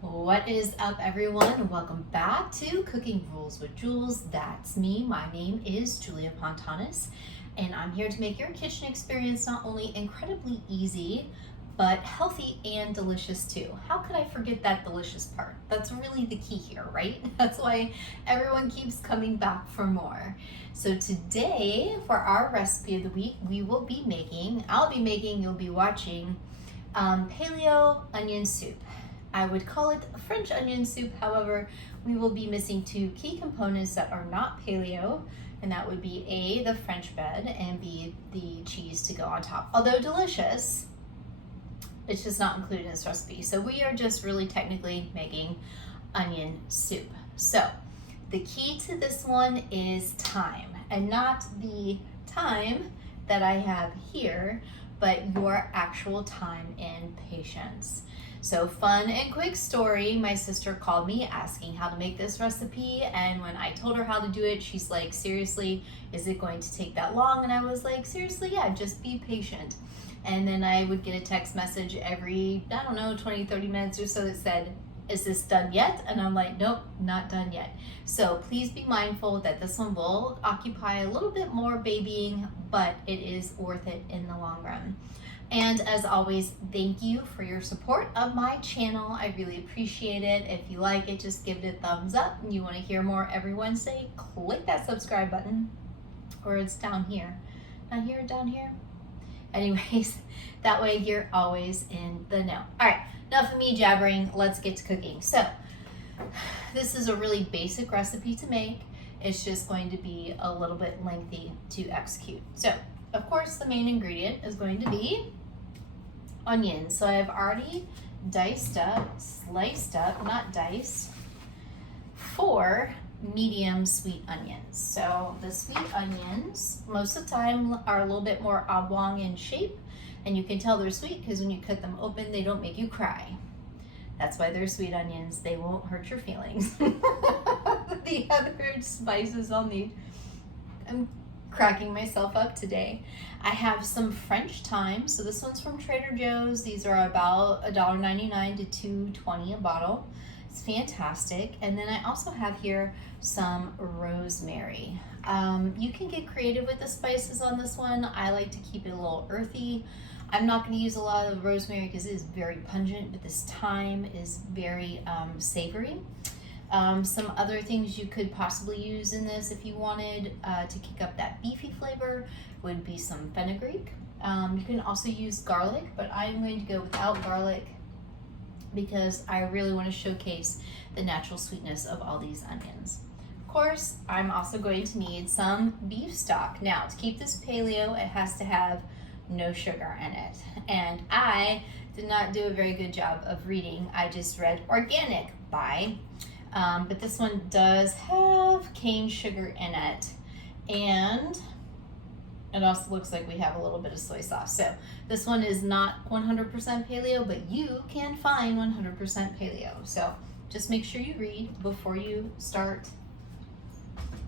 What is up, everyone? Welcome back to Cooking Rules with Jules. That's me. My name is Julia Pontanis, and I'm here to make your kitchen experience not only incredibly easy, but healthy and delicious too. How could I forget that delicious part? That's really the key here, right? That's why everyone keeps coming back for more. So today, for our recipe of the week, you'll be watching paleo onion soup. I would call it French onion soup. However, we will be missing two key components that are not paleo, and that would be A, the French bread, and B, the cheese to go on top. Although delicious, it's just not included in this recipe. So we are just really technically making onion soup. So the key to this one is time, and not the time that I have here, but your actual time and patience. So fun and quick story, my sister called me asking how to make this recipe, and when I told her how to do it, she's like, seriously, is it going to take that long? And I was like, seriously, yeah, just be patient. And then I would get a text message every, 20-30 minutes or so that said, is this done yet? And I'm like, nope, not done yet. So please be mindful that this one will occupy a little bit more babying, but it is worth it in the long run. And as always, thank you for your support of my channel. I really appreciate it. If you like it, just give it a thumbs up. And you want to hear more every Wednesday, click that subscribe button, or it's down here. Not here, down here. Anyways, that way you're always in the know. All right, enough of me jabbering. Let's get to cooking. So this is a really basic recipe to make. It's just going to be a little bit lengthy to execute. So of course, the main ingredient is going to be onions. So I've already sliced up, not diced, 4 medium sweet onions. So the sweet onions, most of the time, are a little bit more oblong in shape, and you can tell they're sweet because when you cut them open, they don't make you cry. That's why they're sweet onions. They won't hurt your feelings. The other spices I'll need, I'm cracking myself up today. I have some French thyme. So this one's from Trader Joe's. These are about $1.99 to $2.20 a bottle. It's fantastic. And then I also have here some rosemary. You can get creative with the spices on this one. I like to keep it a little earthy. I'm not going to use a lot of rosemary because it is very pungent, but this thyme is very savory. Some other things you could possibly use in this if you wanted to kick up that beefy flavor would be some fenugreek. You can also use garlic, but I'm going to go without garlic because I really want to showcase the natural sweetness of all these onions. Of course, I'm also going to need some beef stock. Now, to keep this paleo, it has to have no sugar in it. And I did not do a very good job of reading. I just read organic by. But this one does have cane sugar in it, and it also looks like we have a little bit of soy sauce. So this one is not 100% paleo, but you can find 100% paleo. So just make sure you read before you start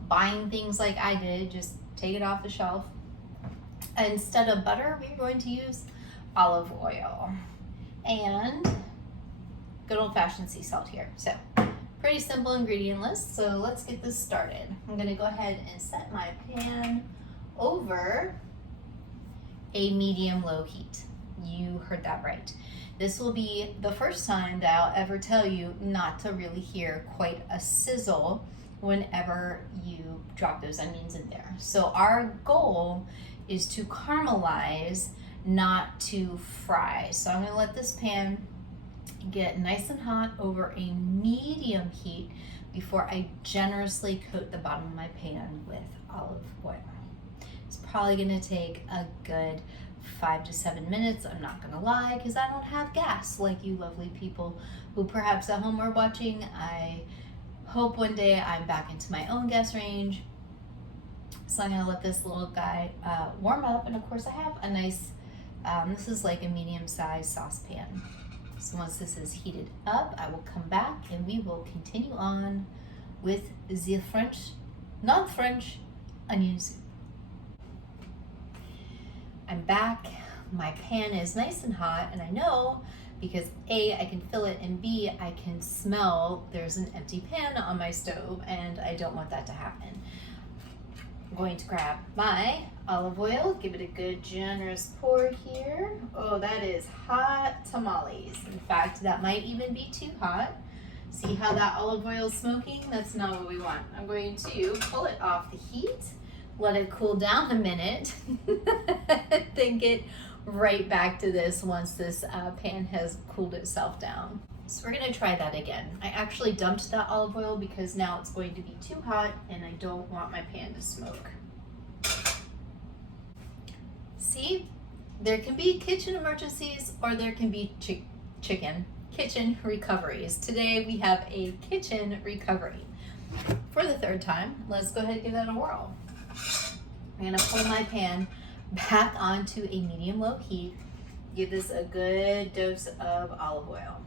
buying things like I did. Just take it off the shelf. Instead of butter, we're going to use olive oil and good old-fashioned sea salt here. So pretty simple ingredient list, so let's get this started. I'm gonna go ahead and set my pan over a medium-low heat. You heard that right. This will be the first time that I'll ever tell you not to really hear quite a sizzle whenever you drop those onions in there. So our goal is to caramelize, not to fry. So I'm gonna let this pan get nice and hot over a medium heat before I generously coat the bottom of my pan with olive oil. It's probably gonna take a good 5 to 7 minutes. I'm not gonna lie, because I don't have gas like you lovely people who perhaps at home are watching. I hope one day I'm back into my own gas range. So I'm gonna let this little guy warm up, and of course I have a nice, this is like a medium-sized saucepan. So once this is heated up, I will come back and we will continue on with the non-French onion soup. I'm back. My pan is nice and hot, and I know because A, I can fill it, and B, I can smell there's an empty pan on my stove, and I don't want that to happen. I'm going to grab my olive oil, give it a good generous pour here. Oh, that is hot tamales. In fact, that might even be too hot. See how that olive oil is smoking? That's not what we want. I'm going to pull it off the heat, let it cool down a minute, then get right back to this once this pan has cooled itself down. So we're gonna try that again. I actually dumped that olive oil because now it's going to be too hot and I don't want my pan to smoke. See, there can be kitchen emergencies or there can be kitchen recoveries. Today we have a kitchen recovery. For the third time, let's go ahead and give that a whirl. I'm gonna pull my pan back onto a medium-low heat. Give this a good dose of olive oil.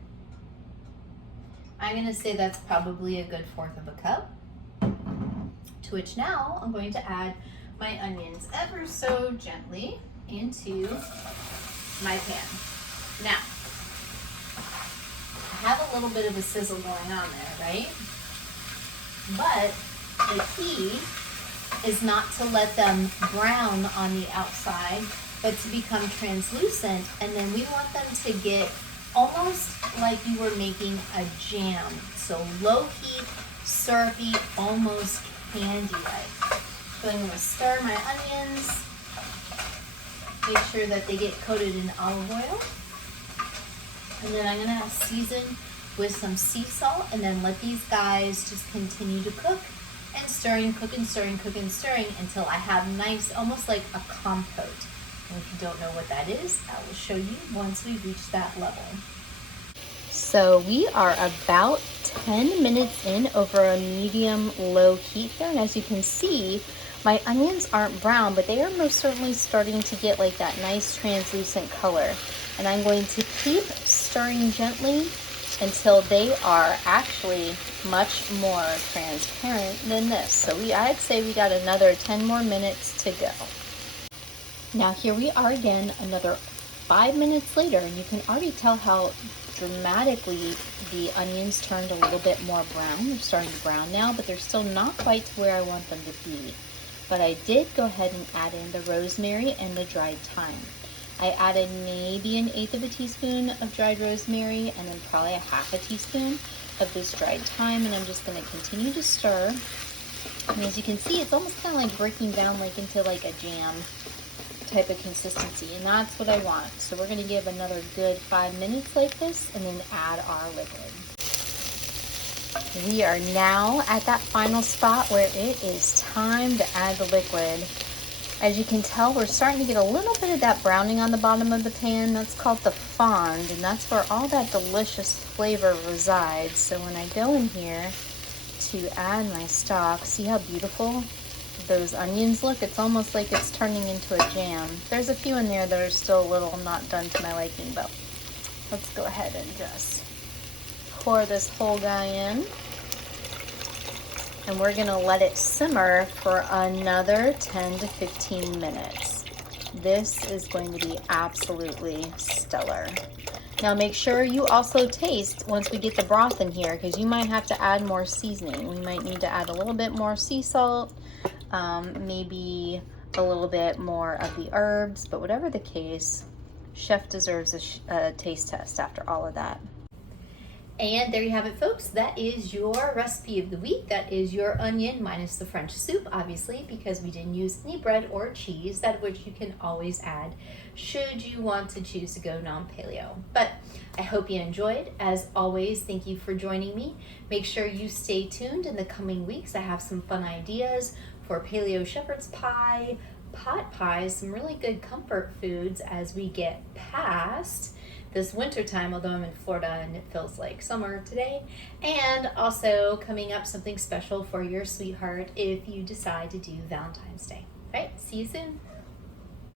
I'm gonna say that's probably a good 1/4 of a cup, to which now I'm going to add my onions ever so gently into my pan. Now, I have a little bit of a sizzle going on there, right? But the key is not to let them brown on the outside, but to become translucent, and then we want them to get almost like you were making a jam. So low heat, syrupy, almost candy-like. So I'm gonna stir my onions, make sure that they get coated in olive oil. And then I'm gonna season with some sea salt, and then let these guys just continue to cook and stirring, cook and stirring, cook and stirring until I have nice, almost like a compote. And if you don't know what that is, I will show you once we reach that level. So we are about 10 minutes in over a medium-low heat here, and as you can see, my onions aren't brown, but they are most certainly starting to get like that nice translucent color. And I'm going to keep stirring gently until they are actually much more transparent than this. So I'd say we got another 10 more minutes to go. Now here we are again, another 5 minutes later, and you can already tell how dramatically the onions turned a little bit more brown. They're starting to brown now, but they're still not quite to where I want them to be. But I did go ahead and add in the rosemary and the dried thyme. I added maybe 1/8 of a teaspoon of dried rosemary and then probably 1/2 teaspoon of this dried thyme, and I'm just going to continue to stir. And as you can see, it's almost kind of like breaking down like into like a jam type of consistency, and that's what I want. So we're going to give another good 5 minutes like this and then add our liquid. We are now at that final spot where it is time to add the liquid. As you can tell, we're starting to get a little bit of that browning on the bottom of the pan. That's called the fond, and that's where all that delicious flavor resides. So when I go in here to add my stock, see how beautiful those onions look? It's almost like it's turning into a jam. There's a few in there that are still a little not done to my liking, but let's go ahead and just pour this whole guy in. And we're gonna let it simmer for another 10 to 15 minutes. This is going to be absolutely stellar. Now make sure you also taste once we get the broth in here, because you might have to add more seasoning. We might need to add a little bit more sea salt, maybe a little bit more of the herbs, but whatever the case, chef deserves a taste test after all of that. And there you have it, folks. That is your recipe of the week. That is your onion minus the French soup, obviously, because we didn't use any bread or cheese, that which you can always add should you want to choose to go non-paleo. But I hope you enjoyed. As always, thank you for joining me. Make sure you stay tuned in the coming weeks. I have some fun ideas for paleo shepherd's pie, pot pies, some really good comfort foods as we get past this winter time, although I'm in Florida and it feels like summer today. And also coming up, something special for your sweetheart if you decide to do Valentine's Day. All right, see you soon.